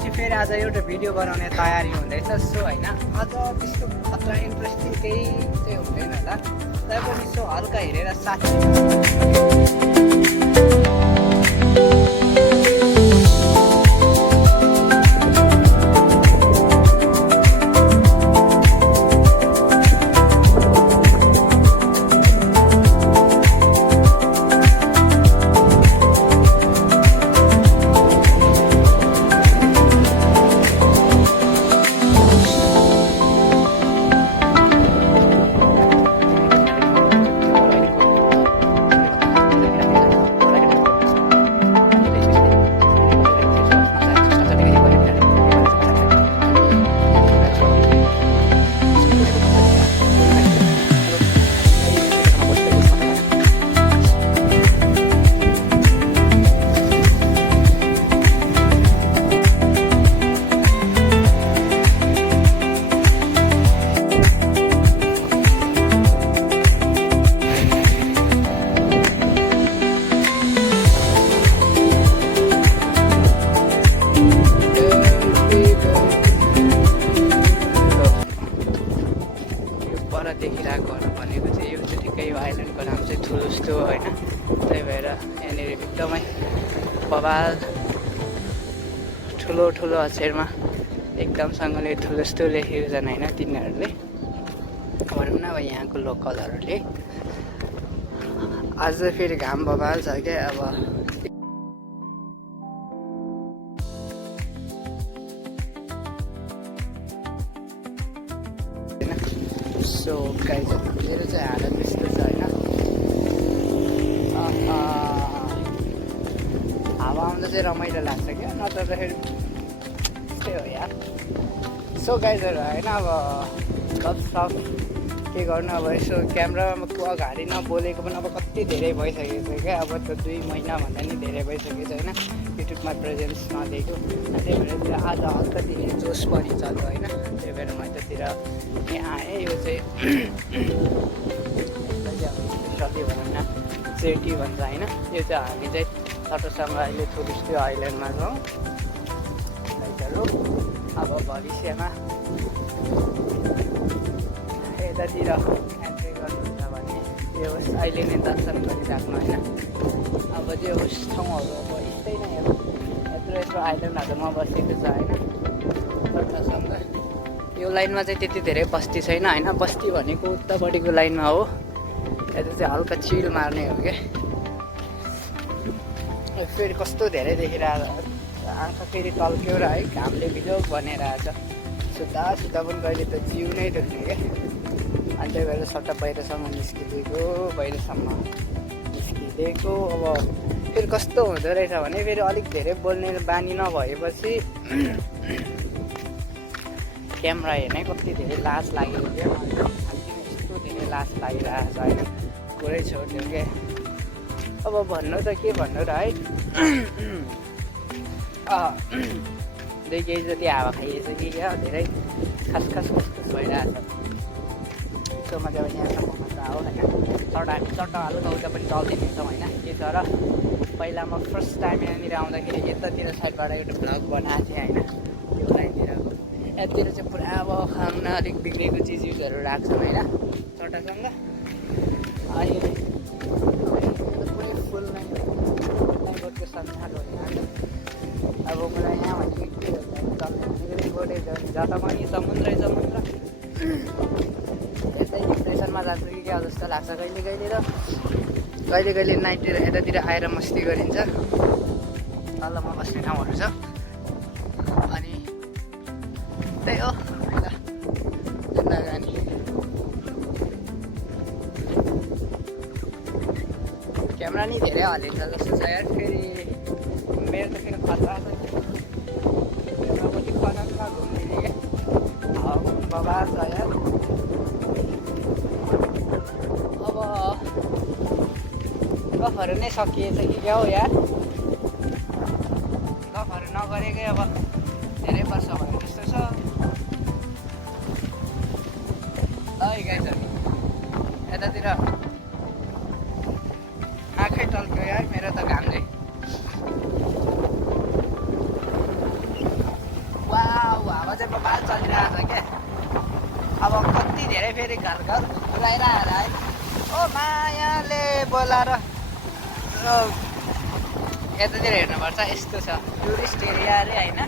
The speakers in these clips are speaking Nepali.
पछि फेरि आज एउटा भिडियो बनाउने तयारी हुँदैछ। सो होइन अझ त्यस्तो खतरा इन्ट्रेस्टिङ केही चाहिँ हुँदैन होला, तैपनि सो हल्का हेरेर साथी देखिरहेकोहरू भनेको चाहिँ यो चाहिँ ठिकै आइल्यान्डको नाम चाहिँ ठुलुस्तो होइन। त्यही भएर यहाँनिर एकदमै बवाल ठुलो ठुलो अक्षरमा एकदमसँगले ठुलुस्तो लेखेको छन् होइन तिनीहरूले, भनौँ न अब यहाँको लोकलहरूले। आज फेरि घाम बवाल छ क्या। अब सो गाइस मेरो चाहिँ हालत त्यस्तो छ होइन। हावा आउँदा चाहिँ रमाइलो लाग्छ क्या, नत्र त फेरि त्यस्तै हो यार। सो गाइजहरू होइन अब गफसफ के गर्नु, अब यसो क्यामेरामा अगाडि नबोलेको पनि अब कति धेरै भइसकेको छ क्या। अब त 2 महिनाभन्दा नि धेरै भइसकेको छ होइन युट्युबमा प्रेजेन्स नदिएको। त्यही भएर आज हल्का दिने जोस पनि छ होइन। त्यही भएर म यतातिर यहाँ आएँ। यो चाहिँ सधैँ भनौँ न सेटी भन्छ होइन। यो चाहिँ हामी चाहिँ तटसँग अहिले टुरिस्ट आइल्यान्डमा छौँ। अब भविष्यमा यतातिर एन्ट्री गर्नुहुन्छ भने जे होस् अहिले नै दर्शन गरिराख्नु होइन। अब जे होस् ठाउँहरू अब यस्तै नै हो, यत्रो यत्रो आइल्यान्डहरूमा बसेको छ होइन तटसँग। यो लाइनमा चाहिँ त्यति धेरै बस्ती छैन होइन, बस्ती भनेको उतापट्टिको लाइनमा हो। यता चाहिँ हल्का चिल मार्ने हो क्या। फेरि कस्तो धेरै देखिरहेको आँखा फेरि टल्क्यो र है घामले भिजो बनिरहेछ। सुत्दा सुत्दा पनि कहिले त जिउ नै दुख्ने क्या। अनि त्यही भएर सट्टा बाहिरसम्म बाहिरसम्म निस्किदिएको। अब फेरि कस्तो हुँदो रहेछ भने फेरि अलिक धेरै बोल्ने बानी नभएपछि क्यामेरा हेर्नै कति धेरै लाज लागेको थियो। यस्तो धेरै लाज लागिरहेको छ होइन, पुरै छोड्यो क्या। अब भन्नु त के भन्नु र है। 2 केजी जति हावा खाइएछ कि क्या, धेरै खास भइरहेछ। सो म चाहिँ अब यहाँसम्म मात्र हो होइन। हामी चट्टा हल्का उता पनि चल्दिनेछौँ होइन। के छ र पहिला म फर्स्ट टाइम यहाँनिर आउँदाखेरि यतातिर साइडबाट एउटा भ्लग बनाएको थिएँ होइन। त्यो लाइनतिरको यतातिर चाहिँ पुरा अब खान अलिक बिग्रेको चिजहरू राख्छौँ होइन चट्टासँग। अनि पुरै फुल लाइनको संसार हो यहाँ। अब मलाई यहाँ भनेको के हो चल्ने गोटे जता पनि समुद्रै समुद्र। यस्तै डिप्रेसनमा जान्छु कि क्या जस्तो लाग्छ कहिले कहिले। र कहिले कहिले नाइटतिर यतातिर आएर मस्ती गरिन्छ। तलमा बस्ने ठाउँहरू छ। अनि त्यही हो जिन्दगानी। क्यामेरा नि धेरै हल्लिन्छ जस्तो छ यार। फेरि मेरो त फेरि खतरा छ खतरा घुम्दिने क्या। बबाल छ यार। अब गफहरू नै सकिएछ कि क्या हो यार। गफहरू नगरेकै अब धेरै वर्ष भयो जस्तो छ। है गाइजहरू यतातिर आँखै टल्क्यो यार मेरो त घामले। फेरि घर घर घुराइरहेर है ओ मायाले बोलाएर यतातिर हेर्नुपर्छ यस्तो छ टुरिस्ट एरिया अरे होइन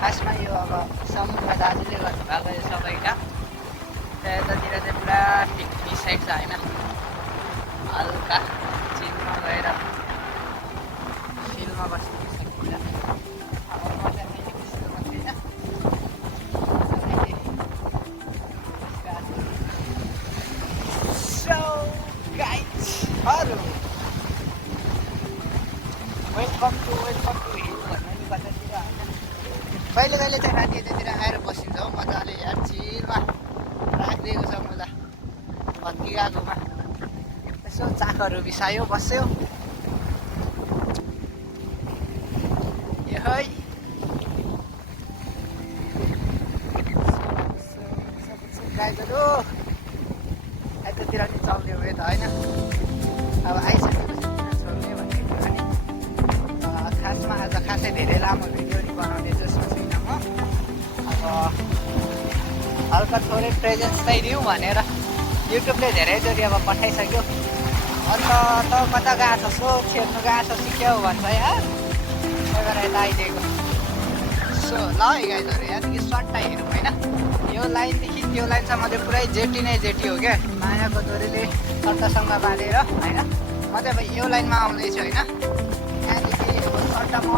खासमा यो अब समुद्र दाजुले गर्नुभएको यो सबै काम यतातिर चाहिँ पुरा पिकनिक साइड छ होइन हल्का चिनमा गएर हिलमा बस्नु सकिन्छ अब म चाहिँ मैले त्यस्तो गर्दिनँ सो गाइजहरू वेलकम टु हिल भन्नु नि कतातिर होइन कहिले कहिले चाहिँ राति यतातिर आएर बसिन्छ हौ मजाले यार चिलमा राखिदिएको छ मलाई भत्की गएकोमा यसो चाकहरू बिसायो बस्यो है गाइजहरू यतातिर नि चल्ने हो त होइन अब आइसकेपछि किन चल्ने भन्ने कुरा नि खासमा आज खासै धेरै लामो भिडियोहरू बनाउने जस्तो छुइनँ म अब हल्का थोरै प्रेजेन्स चाहिँ दिउँ भनेर युट्युबले धेरैचोटि अब पठाइसक्यो अन्त त कता गएको छ खेल्नु गएको छ सिक्यौ भन्छ यार त्यही भएर यता आइदिएको सो ल है गाइजहरू यहाँदेखि सट्टा हेरौँ होइन यो लाइनदेखि त्यो लाइनसम्म चाहिँ पुरै जेटी नै जेटी हो क्या मायाको दोरीले सट्टासँग बाँधेर होइन म चाहिँ अब यो लाइनमा आउँदैछु होइन यहाँदेखि सट्टा म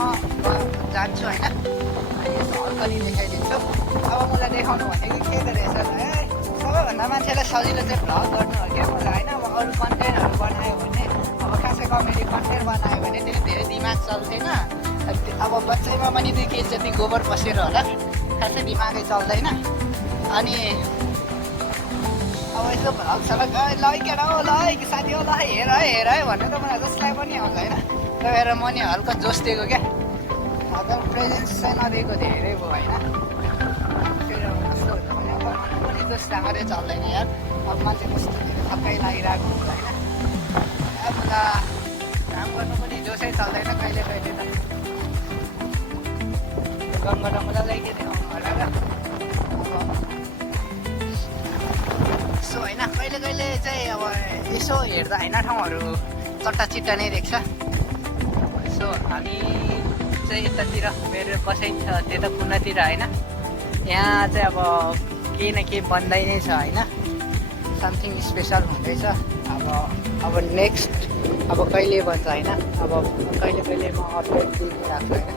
जान्छु होइन हल्का नि देखाइदिन्छु अब मलाई देखाउनु भनेको के रहेछ सबैभन्दा मान्छेलाई सजिलो चाहिँ भ्लग गर्नु हो क्या मलाई होइन अब अरू कन्टेन्टहरू बनायो भने अब खासै कमेडी कन्टेन्ट बनायो भने त्यसले धेरै दिमाग चल्दैन अब बच्चैमा पनि 2 केजी जति गोबर पसेर होला खासै दिमागै चल्दैन अनि अब यसो भ्लग सलग ल केटा हो ल साथी हो ल हेर है भन्नु त मलाई जसलाई पनि आउँछ होइन त्यही भएर म नि हल्का जोस दिएको क्या अगर प्रेजेन्स चाहिँ नदिएको धेरै भयो होइन फेरि अब कस्तो हुन्छ भने पनि जोस राम्रै चल्दैन यार अब मान्छे कस्तो थक्कै लागिरहेको हुन्छ होइन अब काम गर्नु पनि जोसै चल्दैन कहिले कहिले त काम गर्न मजाले के देखाउनु होला र सो होइन कहिले कहिले चाहिँ अब यसो हेर्दा होइन ठाउँहरू चट्टा चिट्टा नै देख्छ सो हामी चाहिँ यतातिर मेरो बसाइ छ त्यता कुनातिर होइन यहाँ चाहिँ अब केही न केही बन्दै नै छ होइन समथिङ स्पेसल हुँदैछ अब नेक्स्ट अब कहिले बन्छ होइन अब कहिले कहिले म अपडेट दिइराख्छु होइन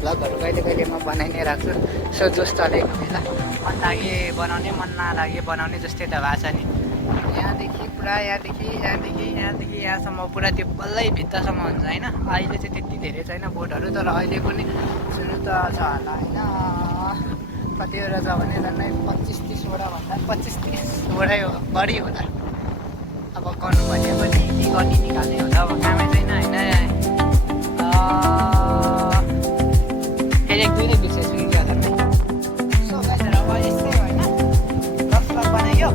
भ्लगहरू कहिले कहिले म बनाइ नै राख्छु सो जोस चलेको बेला मन लागे बनाउने मन नलागे बनाउने जस्तै त भएको छ नि यहाँदेखि पुरा यहाँदेखि यहाँसम्म पुरा त्यो बल्लै भित्तासम्म हुन्छ होइन अहिले चाहिँ त्यति धेरै छैन बोटहरू तर अहिले पनि सुरु त छ होला होइन कतिवटा छ भने झन्डै 25-30वटा भन्दा 25-30वटै बढी होला अब गर्नु भने पनि गनी निकाल्ने हुन्छ अब कामै छैन होइन फेरि 1-2 नै बिर्सेछु कि क्या झन्डै सो गाइजहरू अब यस्तै होइन भ्लग बनाइयो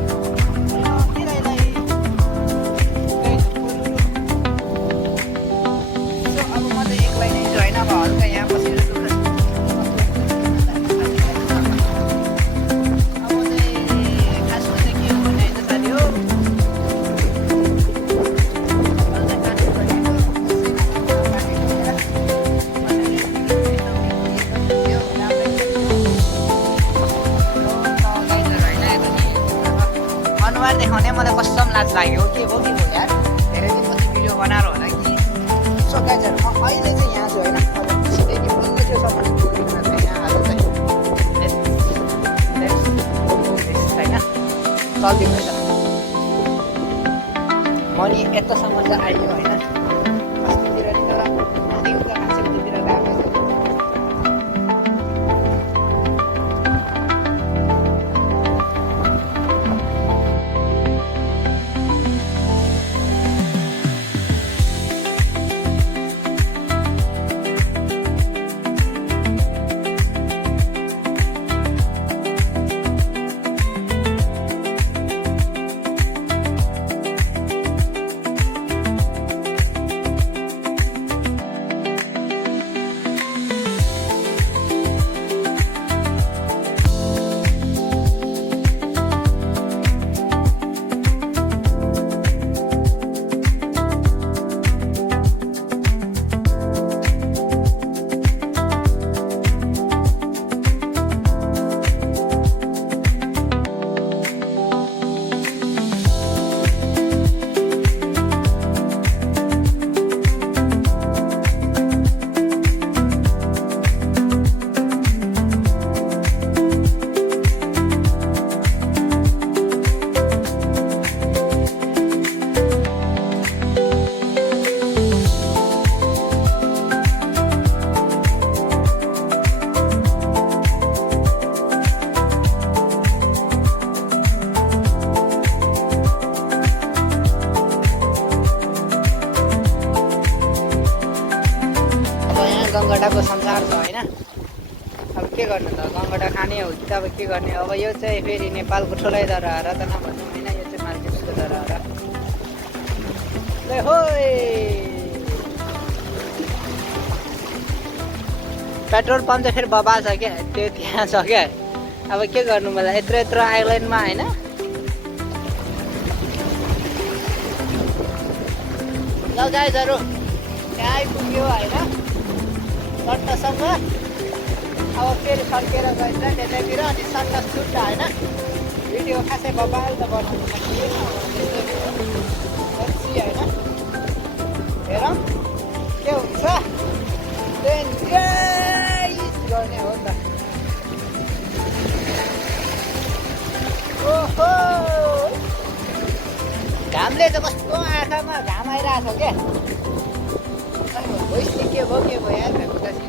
अब हल्का यहाँ बसेर अब चाहिँ खासमा चाहिँ के हो भने साथी हो अनुहार देखाउने मलाई कस्तो लाज लाग्यो के हो यार धेरै दिनपछि भिडियो बनाएर होला कि सो गाइजहरू म अहिले चाहिँ यहाँ छु होइन सिधैदेखि बोल्दै थियो सबै यहाँ आएको चाहिँ होइन चलिदिनु त म नि यतासम्म चाहिँ आइयो होइन अस्तितिर नि तर दिउँसो खासैतिर गएको छ अब के गर्नु त गङ्गटा खाने हो कि त अब के गर्ने अब यो चाहिँ फेरि नेपालको ठुलै धराहरा त नभन्नु होइन यो चाहिँ मार्केटको धराहरा होय पेट्रोल पम्प चाहिँ फेरि बबा छ क्या त्यो त्यहाँ छ क्या अब के गर्नु मलाई यत्रो आइल्यान्डमा होइन ल गाइजहरू त्यहाँ आइपुग्यो होइन सट्टासँग अब फेरि फर्केर गइन्छ त्यतैतिर अनि सट्टा सुट्टा होइन भिडियो खासै बबाल त बनाउनु सकिएन होइन हेरौँ के हुन्छ गर्ने हो नि त ओहो घामले त कस्तो आँखामा घाम आइरहेको छ क्या भोइस के भयो यार भएको